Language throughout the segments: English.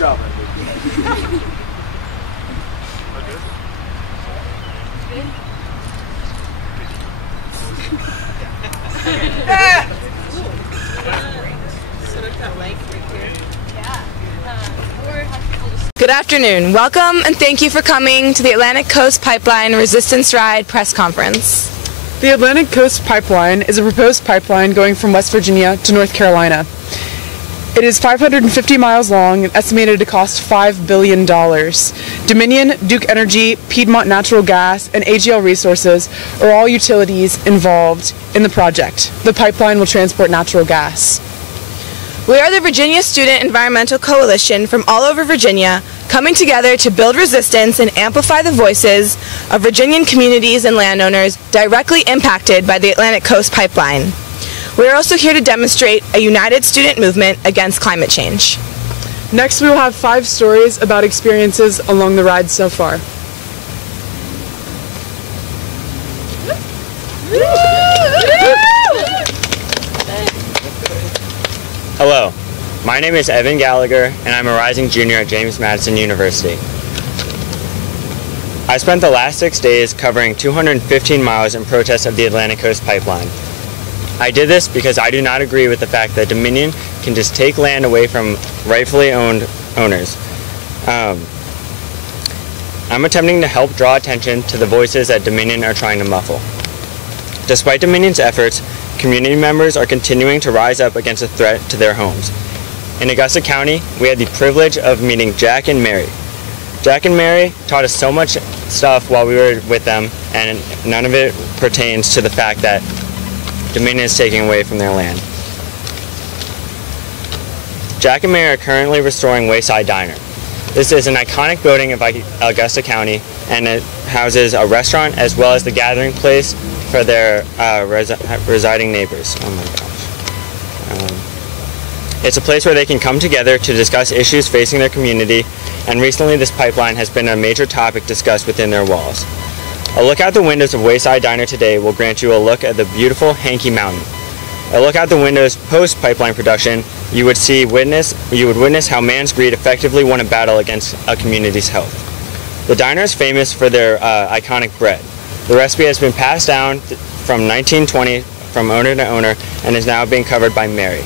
job. Good afternoon. Welcome and thank you for coming to the Atlantic Coast Pipeline Resistance Ride press conference. The Atlantic Coast Pipeline is a proposed pipeline going from West Virginia to North Carolina. It is 550 miles long and estimated to cost $5 billion. Dominion, Duke Energy, Piedmont Natural Gas, and AGL Resources are all utilities involved in the project. The pipeline will transport natural gas. We are the Virginia Student Environmental Coalition from all over Virginia, coming together to build resistance and amplify the voices of Virginian communities and landowners directly impacted by the Atlantic Coast Pipeline. We are also here to demonstrate a united student movement against climate change. Next, we will have 5 stories about experiences along the ride so far. Hello, my name is Evan Gallagher, and I'm a rising junior at James Madison University. I spent the last 6 days covering 215 miles in protest of the Atlantic Coast Pipeline. I did this because I do not agree with the fact that Dominion can just take land away from rightfully owned owners. I'm attempting to help draw attention to the voices that Dominion are trying to muffle. Despite Dominion's efforts, community members are continuing to rise up against a threat to their homes. In Augusta County, we had the privilege of meeting Jack and Mary. Jack and Mary taught us so much stuff while we were with them, and none of it pertains to the fact that Dominion is taking away from their land. Jack and Mary are currently restoring Wayside Diner. This is an iconic building of Augusta County, and it houses a restaurant as well as the gathering place for their residing neighbors. Oh my gosh. It's a place where they can come together to discuss issues facing their community, and recently this pipeline has been a major topic discussed within their walls. A look out the windows of Wayside Diner today will grant you a look at the beautiful Hankey Mountain. A look out the windows post-pipeline production, you would witness how man's greed effectively won a battle against a community's health. The diner is famous for their iconic bread. The recipe has been passed down from 1920 from owner to owner and is now being covered by Mary.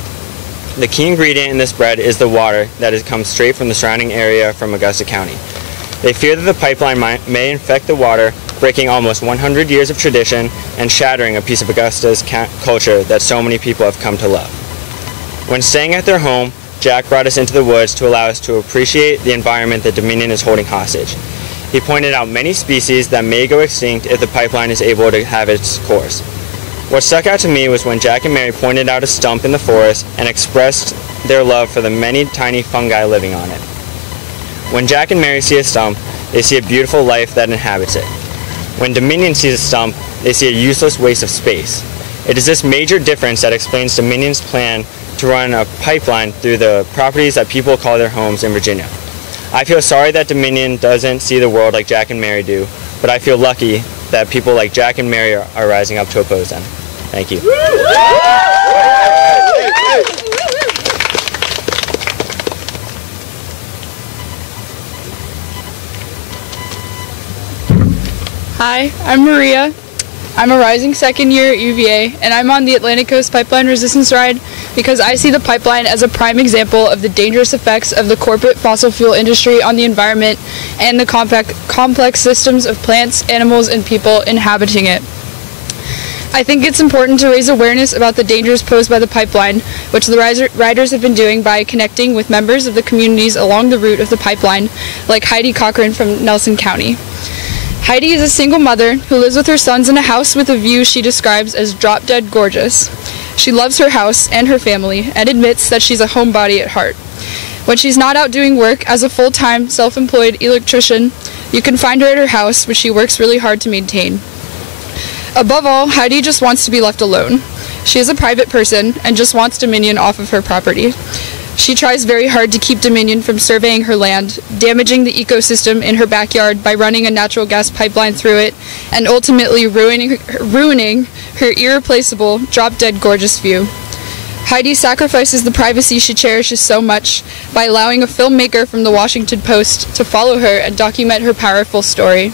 The key ingredient in this bread is the water that has come straight from the surrounding area from Augusta County. They fear that the pipeline may infect the water, breaking almost 100 years of tradition and shattering a piece of Augusta's culture that so many people have come to love. When staying at their home, Jack brought us into the woods to allow us to appreciate the environment that Dominion is holding hostage. He pointed out many species that may go extinct if the pipeline is able to have its course. What stuck out to me was when Jack and Mary pointed out a stump in the forest and expressed their love for the many tiny fungi living on it. When Jack and Mary see a stump, they see a beautiful life that inhabits it. When Dominion sees a stump, they see a useless waste of space. It is this major difference that explains Dominion's plan to run a pipeline through the properties that people call their homes in Virginia. I feel sorry that Dominion doesn't see the world like Jack and Mary do, but I feel lucky that people like Jack and Mary are rising up to oppose them. Thank you. Hi, I'm Maria. I'm a rising second year at UVA, and I'm on the Atlantic Coast Pipeline Resistance Ride because I see the pipeline as a prime example of the dangerous effects of the corporate fossil fuel industry on the environment and the complex systems of plants, animals, and people inhabiting it. I think it's important to raise awareness about the dangers posed by the pipeline, which the riders have been doing by connecting with members of the communities along the route of the pipeline, like Heidi Cochran from Nelson County. Heidi is a single mother who lives with her sons in a house with a view she describes as drop-dead gorgeous. She loves her house and her family and admits that she's a homebody at heart. When she's not out doing work as a full-time, self-employed electrician, you can find her at her house, which she works really hard to maintain. Above all, Heidi just wants to be left alone. She is a private person and just wants Dominion off of her property. She tries very hard to keep Dominion from surveying her land, damaging the ecosystem in her backyard by running a natural gas pipeline through it, and ultimately ruining her irreplaceable, drop-dead gorgeous view. Heidi sacrifices the privacy she cherishes so much by allowing a filmmaker from the Washington Post to follow her and document her powerful story.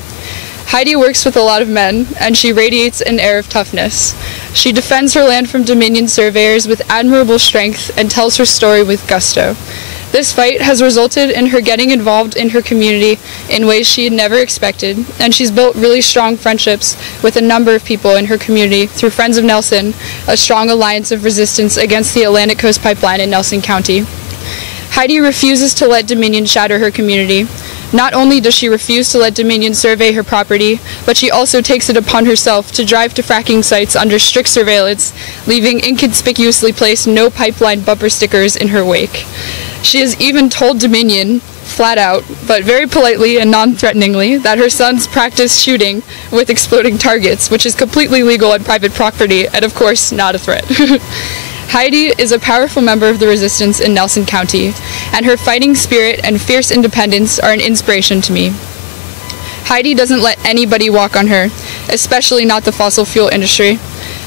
Heidi works with a lot of men, and she radiates an air of toughness. She defends her land from Dominion surveyors with admirable strength and tells her story with gusto. This fight has resulted in her getting involved in her community in ways she had never expected, and she's built really strong friendships with a number of people in her community through Friends of Nelson, a strong alliance of resistance against the Atlantic Coast Pipeline in Nelson County. Heidi refuses to let Dominion shatter her community. Not only does she refuse to let Dominion survey her property, but she also takes it upon herself to drive to fracking sites under strict surveillance, leaving inconspicuously placed no pipeline bumper stickers in her wake. She has even told Dominion, flat out, but very politely and non-threateningly, that her sons practice shooting with exploding targets, which is completely legal on private property and, of course, not a threat. Heidi is a powerful member of the resistance in Nelson County, and her fighting spirit and fierce independence are an inspiration to me. Heidi doesn't let anybody walk on her, especially not the fossil fuel industry.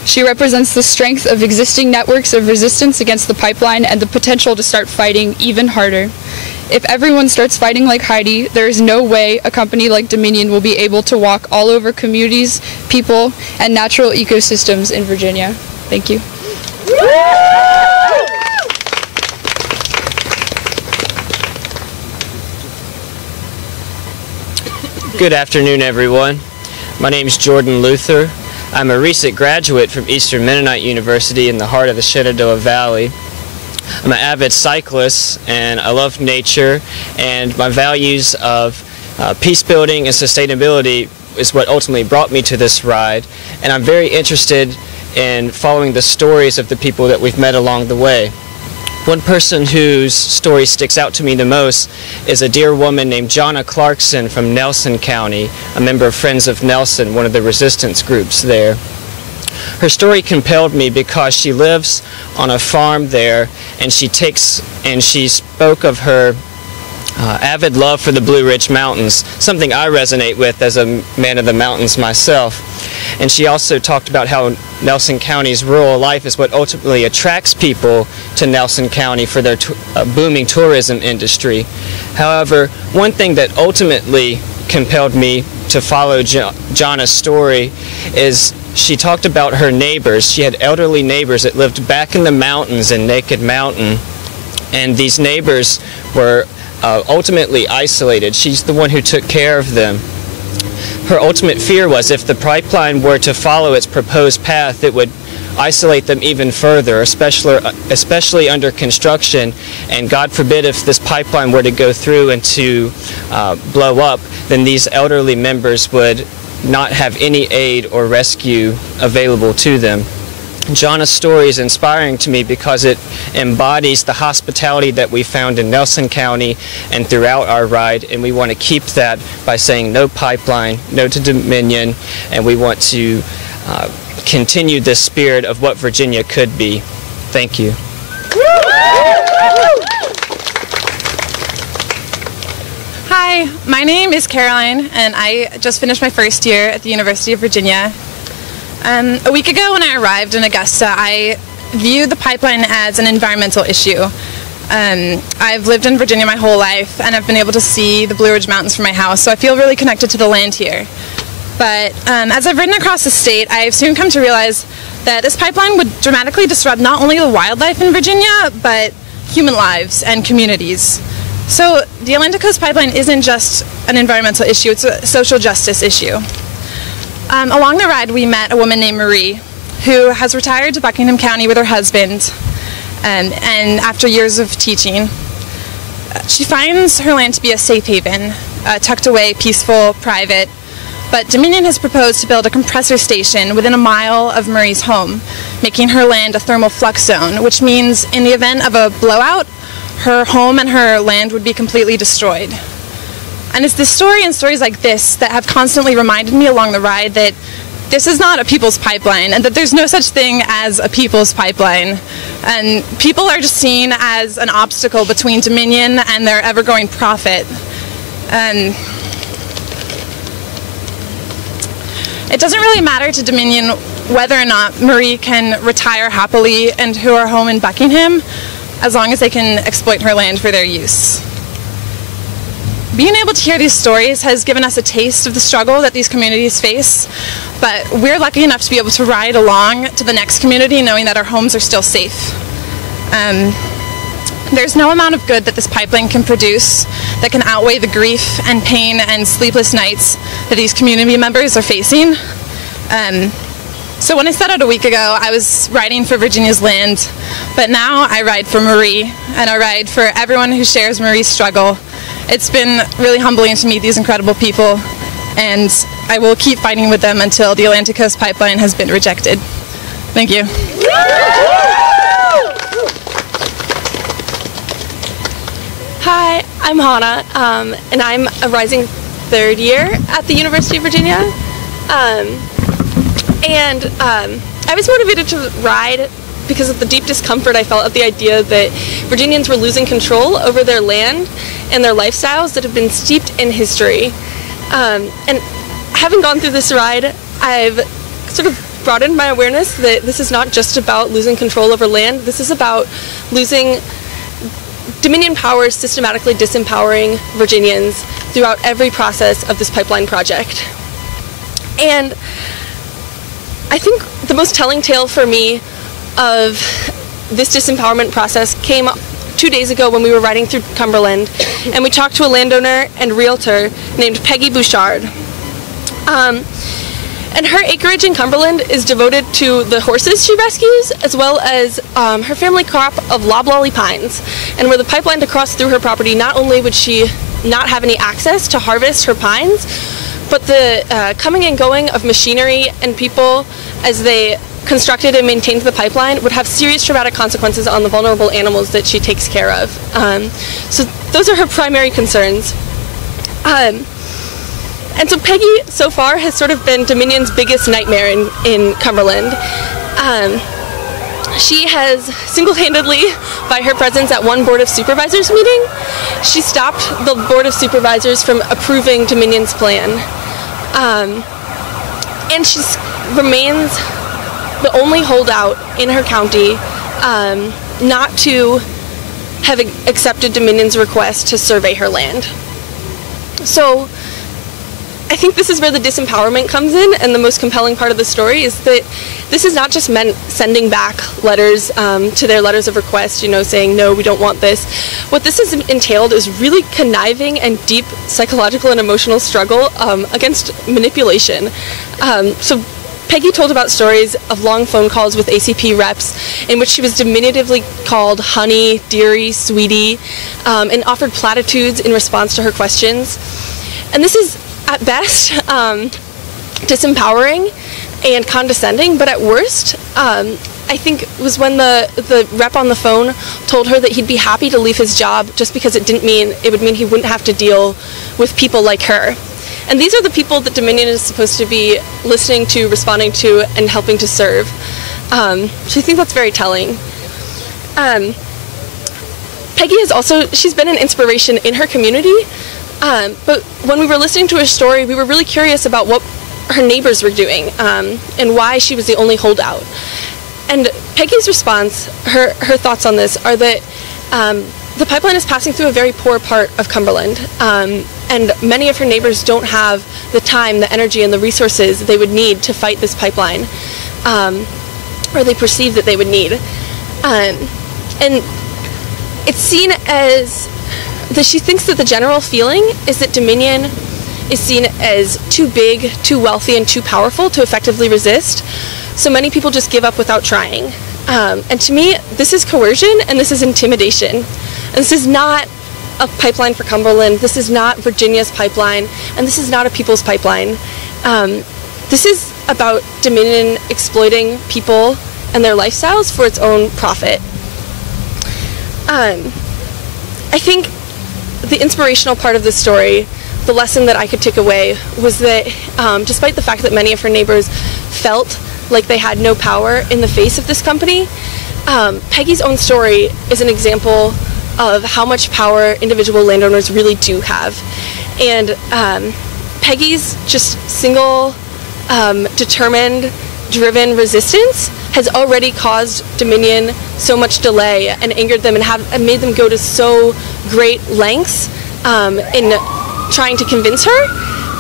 She represents the strength of existing networks of resistance against the pipeline and the potential to start fighting even harder. If everyone starts fighting like Heidi, there is no way a company like Dominion will be able to walk all over communities, people, and natural ecosystems in Virginia. Thank you. Good afternoon, everyone. My name is Jordan Luther. I'm a recent graduate from Eastern Mennonite University in the heart of the Shenandoah Valley. I'm an avid cyclist, and I love nature, and my values of peace building and sustainability is what ultimately brought me to this ride, and I'm very interested in following the stories of the people that we've met along the way. One person whose story sticks out to me the most is a dear woman named Jonna Clarkson from Nelson County, a member of Friends of Nelson, one of the resistance groups there. Her story compelled me because she lives on a farm there, and she spoke of her avid love for the Blue Ridge Mountains, something I resonate with as a man of the mountains myself. And she also talked about how Nelson County's rural life is what ultimately attracts people to Nelson County for their booming tourism industry. However, one thing that ultimately compelled me to follow Jonna's story is she talked about her neighbors. She had elderly neighbors that lived back in the mountains in Naked Mountain, and these neighbors were ultimately isolated. She's the one who took care of them. Her ultimate fear was if the pipeline were to follow its proposed path, it would isolate them even further, especially under construction. And God forbid if this pipeline were to go through and to blow up, then these elderly members would not have any aid or rescue available to them. Jonna's story is inspiring to me because it embodies the hospitality that we found in Nelson County and throughout our ride, and we want to keep that by saying no pipeline, no to Dominion, and we want to continue this spirit of what Virginia could be. Thank you. Hi, my name is Caroline, and I just finished my first year at the University of Virginia. A week ago when I arrived in Augusta, I viewed the pipeline as an environmental issue. I've lived in Virginia my whole life, and I've been able to see the Blue Ridge Mountains from my house, so I feel really connected to the land here. But as I've ridden across the state, I've soon come to realize that this pipeline would dramatically disrupt not only the wildlife in Virginia, but human lives and communities. So the Atlantic Coast Pipeline isn't just an environmental issue, it's a social justice issue. Along the ride, we met a woman named Marie, who has retired to Buckingham County with her husband, and after years of teaching, she finds her land to be a safe haven, tucked away, peaceful, private. But Dominion has proposed to build a compressor station within a mile of Marie's home, making her land a thermal flux zone, which means in the event of a blowout, her home and her land would be completely destroyed. And it's this story and stories like this that have constantly reminded me along the ride that this is not a people's pipeline, and that there's no such thing as a people's pipeline. And people are just seen as an obstacle between Dominion and their ever-growing profit. And it doesn't really matter to Dominion whether or not Marie can retire happily into her home in Buckingham, as long as they can exploit her land for their use. Being able to hear these stories has given us a taste of the struggle that these communities face, but we're lucky enough to be able to ride along to the next community knowing that our homes are still safe. There's no amount of good that this pipeline can produce that can outweigh the grief and pain and sleepless nights that these community members are facing. So when I set out a week ago, I was riding for Virginia's land, but now I ride for Marie, and I ride for everyone who shares Marie's struggle. It's been really humbling to meet these incredible people, and I will keep fighting with them until the Atlantic Coast Pipeline has been rejected. Thank you. Hi, I'm Hannah, and I'm a rising third year at the University of Virginia. I was motivated to ride because of the deep discomfort I felt at the idea that Virginians were losing control over their land and their lifestyles that have been steeped in history. And having gone through this ride, I've sort of broadened my awareness that this is not just about losing control over land, this is about losing Dominion powers systematically disempowering Virginians throughout every process of this pipeline project. And I think the most telling tale for me of this disempowerment process came 2 days ago when we were riding through Cumberland, and we talked to a landowner and realtor named Peggy Bouchard. And her acreage in Cumberland is devoted to the horses she rescues, as well as her family crop of loblolly pines. And were the pipeline to cross through her property, not only would she not have any access to harvest her pines, but the coming and going of machinery and people as they constructed and maintained the pipeline would have serious traumatic consequences on the vulnerable animals that she takes care of. So those are her primary concerns. And so Peggy, so far, has sort of been Dominion's biggest nightmare in Cumberland. She has single-handedly, by her presence at one Board of Supervisors meeting, she stopped the Board of Supervisors from approving Dominion's plan. And she remains the only holdout in her county not to have accepted Dominion's request to survey her land. So I think this is where the disempowerment comes in, and the most compelling part of the story is that this is not just meant sending back letters to their letters of request, you know, saying, no, we don't want this. What this has entailed is really conniving and deep psychological and emotional struggle against manipulation. So Peggy told about stories of long phone calls with ACP reps in which she was diminutively called honey, dearie, sweetie, and offered platitudes in response to her questions. And this is, at best, disempowering and condescending, but at worst, I think it was when the rep on the phone told her that he'd be happy to leave his job just because it would mean he wouldn't have to deal with people like her. And these are the people that Dominion is supposed to be listening to, responding to, and helping to serve. So I think that's very telling. Peggy she's been an inspiration in her community, but when we were listening to her story, we were really curious about what her neighbors were doing and why she was the only holdout. And Peggy's response, her thoughts on this are that the pipeline is passing through a very poor part of Cumberland, and many of her neighbors don't have the time, the energy, and the resources they would need to fight this pipeline, or they perceive that they would need. And it's seen as that she thinks that the general feeling is that Dominion is seen as too big, too wealthy, and too powerful to effectively resist, so many people just give up without trying. And to me, this is coercion and this is intimidation. And this is not a pipeline for Cumberland, this is not Virginia's pipeline, and this is not a people's pipeline. This is about Dominion exploiting people and their lifestyles for its own profit. I think the inspirational part of the story, the lesson that I could take away, was that despite the fact that many of her neighbors felt like they had no power in the face of this company, Peggy's own story is an example of how much power individual landowners really do have. And Peggy's just single, determined driven resistance has already caused Dominion so much delay and angered them and made them go to so great lengths in trying to convince her.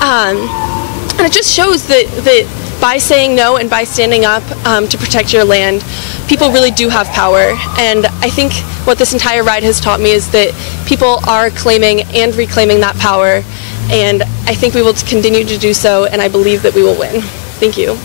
And it just shows that by saying no and by standing up to protect your land, people really do have power. And I think what this entire ride has taught me is that people are claiming and reclaiming that power. And I think we will continue to do so, and I believe that we will win. Thank you.